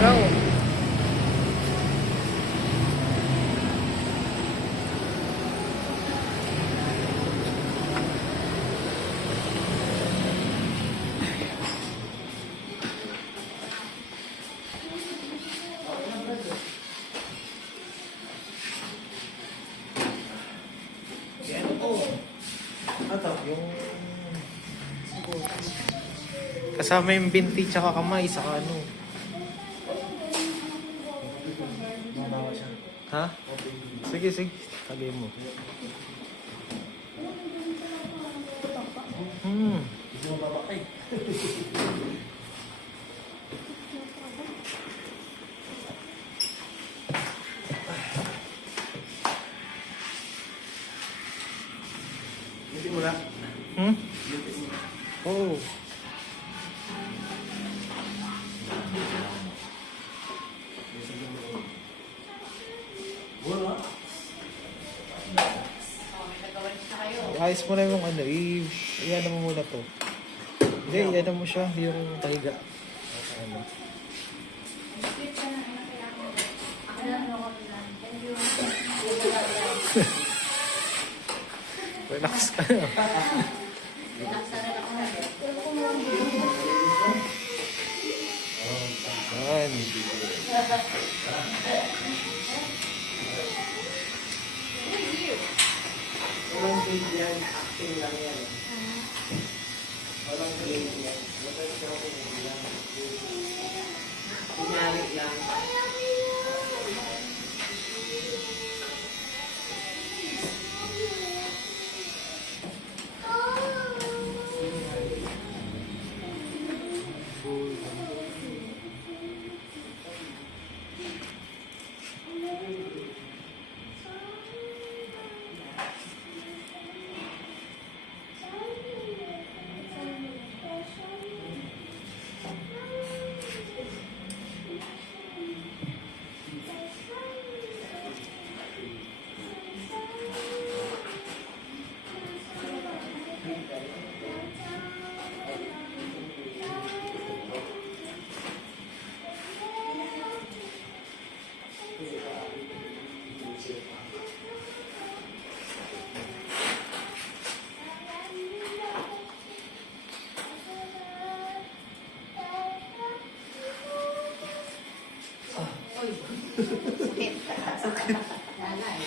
Go. Kasama yung binti tsaka kamay, saka ano. Ha? Sige, sige. Tagay mo. Hindi mo na. Oh. Ayos mo na yung ano, i-ano mo muna to. Hindi, i-ano mo siya, yung pahiga. Ano. Relax ka na. Yan. Walang grade yan, acting lang yan. Walang grade yan. Kunyari lang. Sakit. Nanay.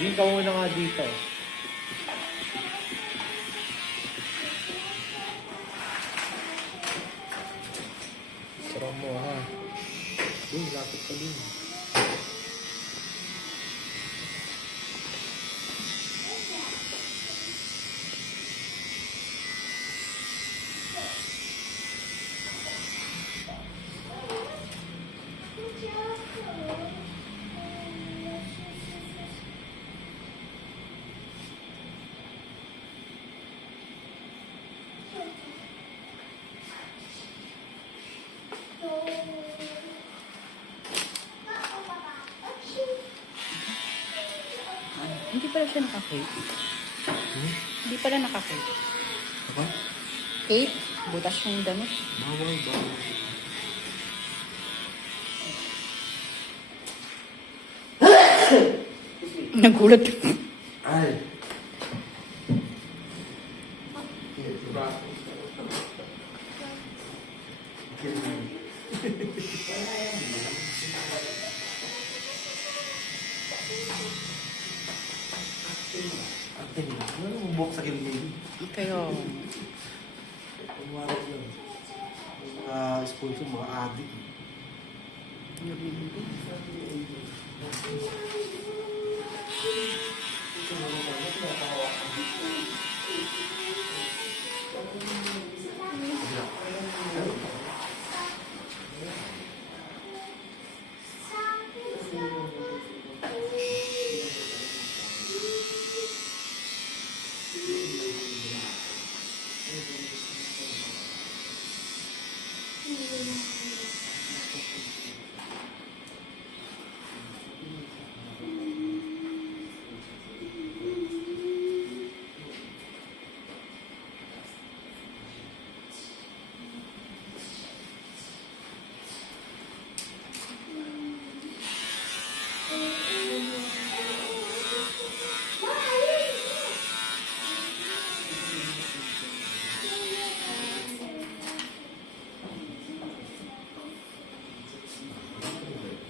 Hindi ka muna nga dito. Sarap mo ha. Lapit ka din. Hindi pala siya naka-cape. Hindi pala naka-cape. Apa? Cape? Butas yung damit. Bawal, bawal. Nagulat. Ay. Acting lang. Ano mo buhok sa kilig? Kayo. Kumara yun. Yung mga sponsor, mga addict.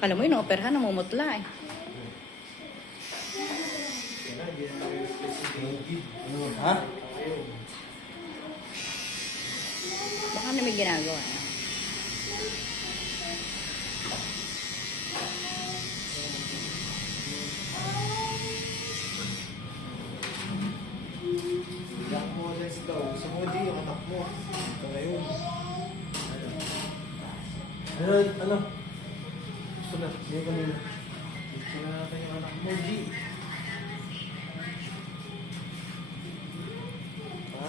Alam mo yun, operahan, namumutla eh. Ha? Baka na may ginagawa na. Black models daw. Sa Modi, yung anak mo. Ito na yun. Ano? Gusto na. Hindi ko nila. Gusto na natin yung anak mo, G. Ha?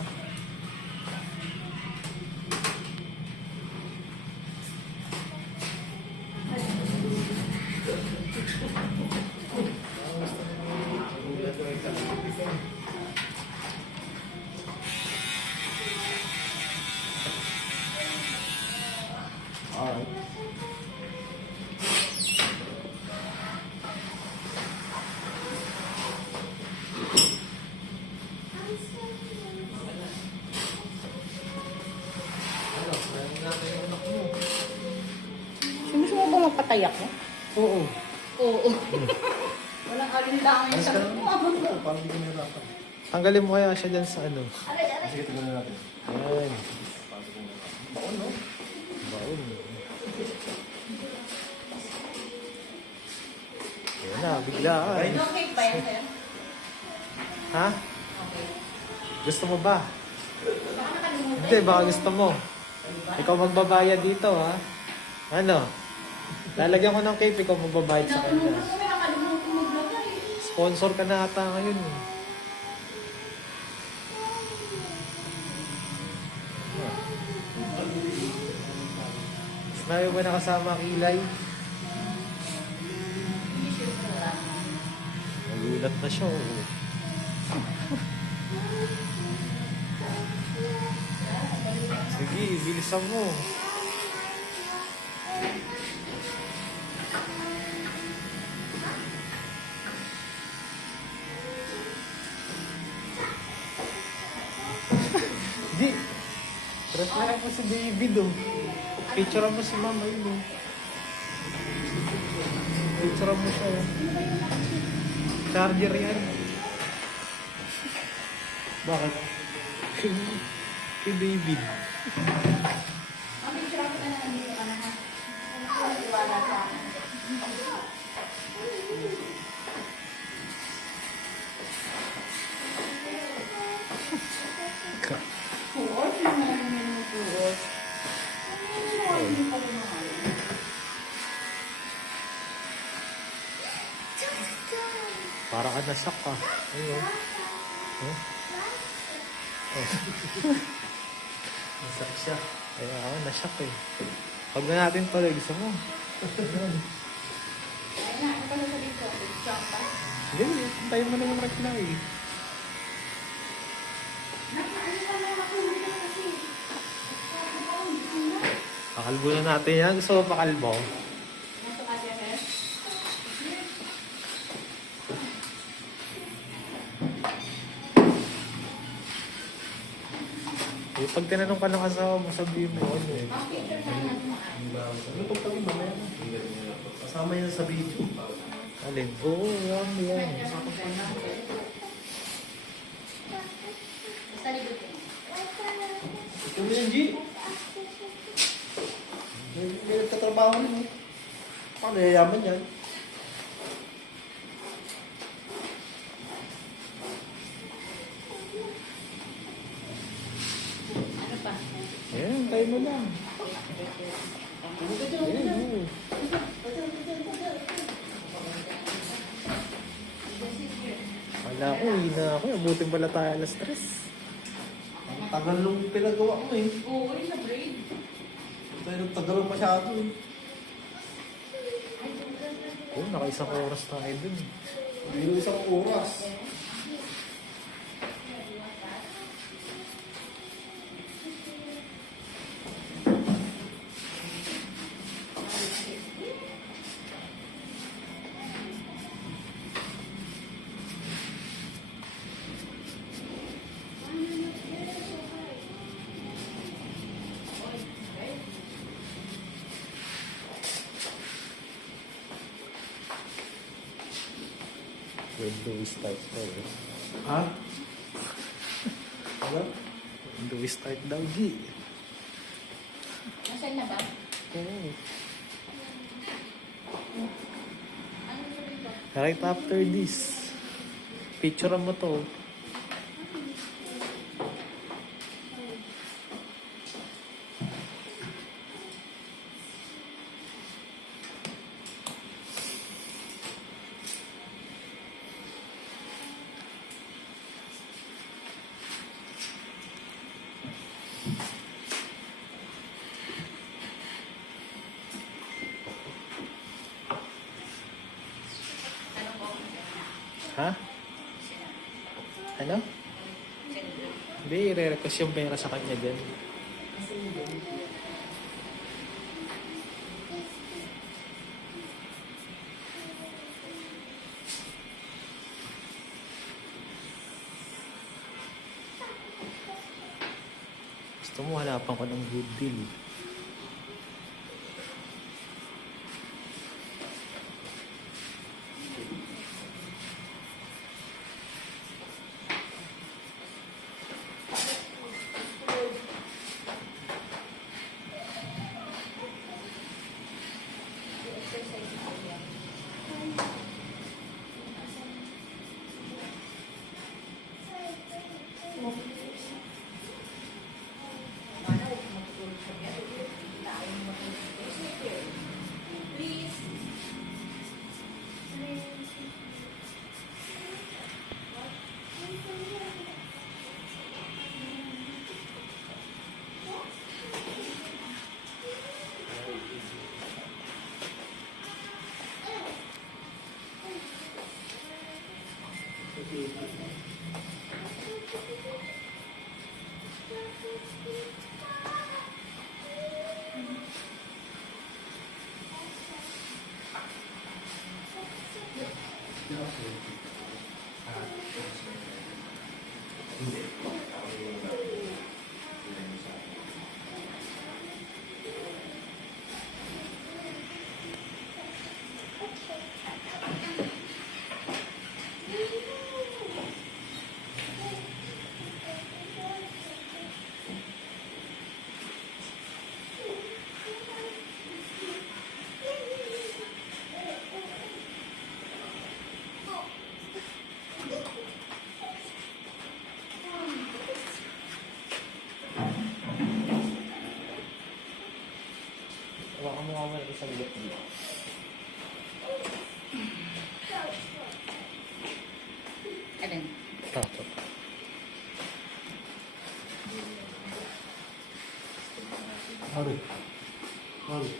Alright. Ano? Meron natin yung anak mo. Gusto mo ba mapatay ako? Oo. Oo. Walang alinlangan Ayos sa ka lang. Parang hindi ko nahirapan. Tanggalin mo kaya siya dyan sa ano. Sige, tignan na natin. Ayan. Baon, no? Baon. Ayan na, biglaan. Okay ba yan sa'yo? Ha? Okay. Gusto mo ba? Baka nakalimutan. Hindi, baka gusto mo. Ikaw magbabayad dito, ha? Ano? Lalagyan ko ng cape, ikaw magbabayad sa kanya. Nakalimutan ko, nakalimutan maglagay. Sponsor ka na ata ngayon, eh. Sinabi ba nakasama ang Ilay? Nagulat na siya, oh. Sige, bilisan mo. Di. Reflect mo si David, oh. Picture mo si Mama yun, oh. Picture mo siya, oh. Charger yan. Bakit? Kay David. Ang picture ako na nandito ka na ha. Wala sa akin. Puot? Yung mga yung puot. Hindi pa rin mahal. Para ka na-shock ka. Ayun. Oh. Oh. Nasak siya. Kaya ako, na-shock eh. Pag na natin tuloy, gusto mo. Ayun. Ay na, ano pala sa dito? Picture pa? Hindi, tayo mo naman rekla eh. Pakalbo na natin yan. Gusto mo pakalbo? Nasa kanya ka? Eh, pag tinanong ka ng asawa mo, sabihin mo ano eh. Ang picture na natin mo. Ano pagtabi ba na yan? Kasama yan sa video. Alin? Oo, yan, yan. Basta likod ko. Ito mo yan, G. May nagtatrabaho rin. Paano yayaman yan? Ano pa? Ayan, tayo mo lang. Ayan, oo. Wala ko, hina ako. Abutin pala tayo alas 3. Ang tagal nung pinagawa mo eh. Oo, sa braid. Tayo nagtagal masyado eh. Oo, naka-isang oras tayo dun. Hindi isang oras. When do we start daw? Ha? Ano? When do we start daw, G? Nasaan na ba? Oo. Ano sabihin ko? Right after this. Picture mo to. Ano po? Ha? Ano? Hindi, i-request yung pera sa kanya dyan. Gusto mo, hanapan ko ng good deal. Exercise ko yan. Mana huwag matutulog sa biya. Tayo matutulog. Please. Hawakan mo nga muna isang look dito. Alin? Tapos. Hari. Hari.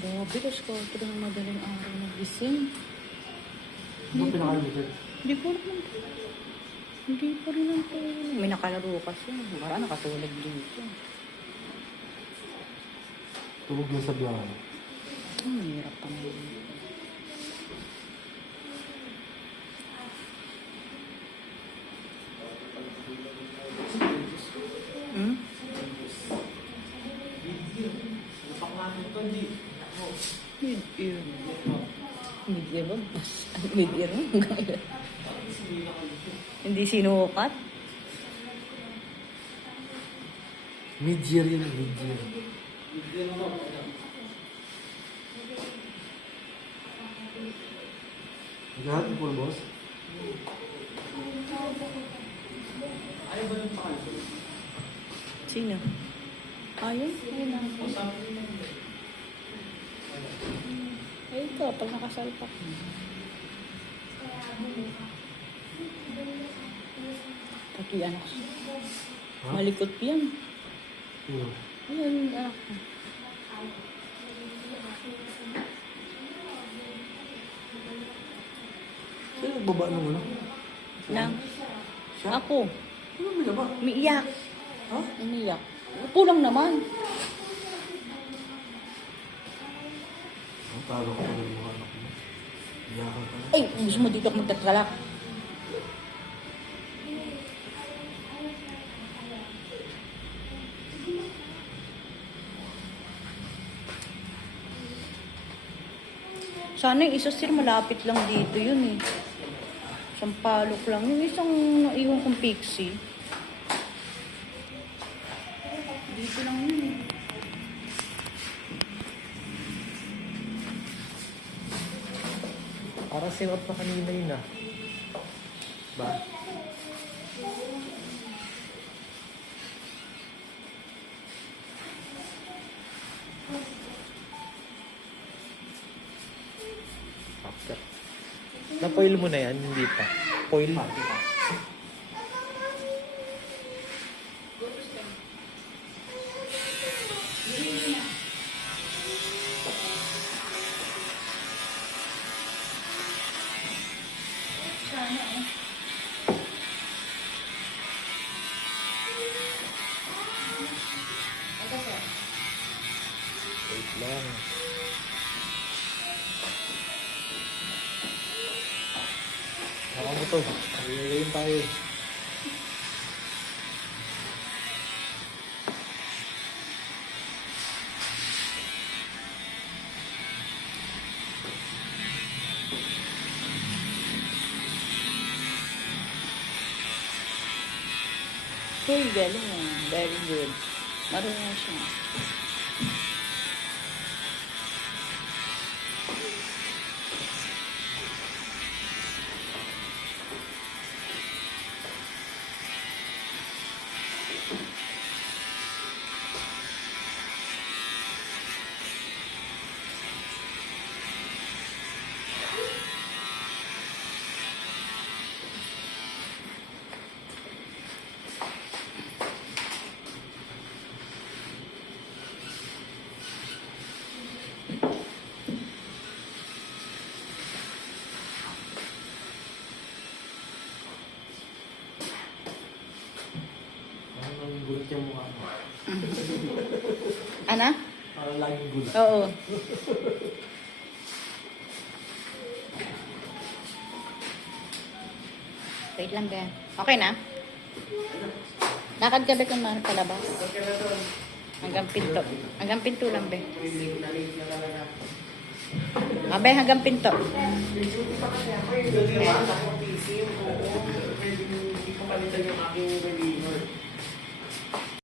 Grabe, Diyos ko. Ito ng madaling araw na gising. Ano pinaka-limited? Hindi ko naman. Hindi pa rin ang tulog. May nakalaro kasi. Wala nakatulog dito. Tulog na sa biyahe. Hirap pa na yun. Hmm? Mid-ear. Mid-ear ba? Mid-ear mo? Hindi sinukat? Mid-year yun, mid-year. Lahat ng pool, boss? Sino? Ayun? Ayun lang. Ay, ito. Pag nakasalpak. Pati anak. Ha? Malikot yan. Sino? Ayan, anak ko. Sino nagbaba ng ano? Lang. Siya? Ako. Ano may laba? Umiiyak. Ha? Umiiyak. Upo lang naman. Ang talo ko pa rin mga anak mo. Iyakan ka na. Ay, gusto mo dito ako magtatalak. Sana yung isa sir, malapit lang dito yun eh. Sampalok lang. Yung isang naiwan kong pixie. Dito lang yun eh. Parang sinuot pa kanina yun ah. Ba? After. Na-foil mo na yan? Hindi pa. Foil? Wait lang. Baka mo to. Ayun tayo. Hey, galing ah. Very good. Marunong siya. Parang laging gulat yung mukha mo. Ana? Parang laging gulat. Oo. Wait lang ba? Okay na? Lakad ka ba kung mahal palabas? Hanggang pinto. Hanggang pinto lang ba? Abay, hanggang pinto. Pwede naman, ako PC. Pwede ko palitan yung aking webinar.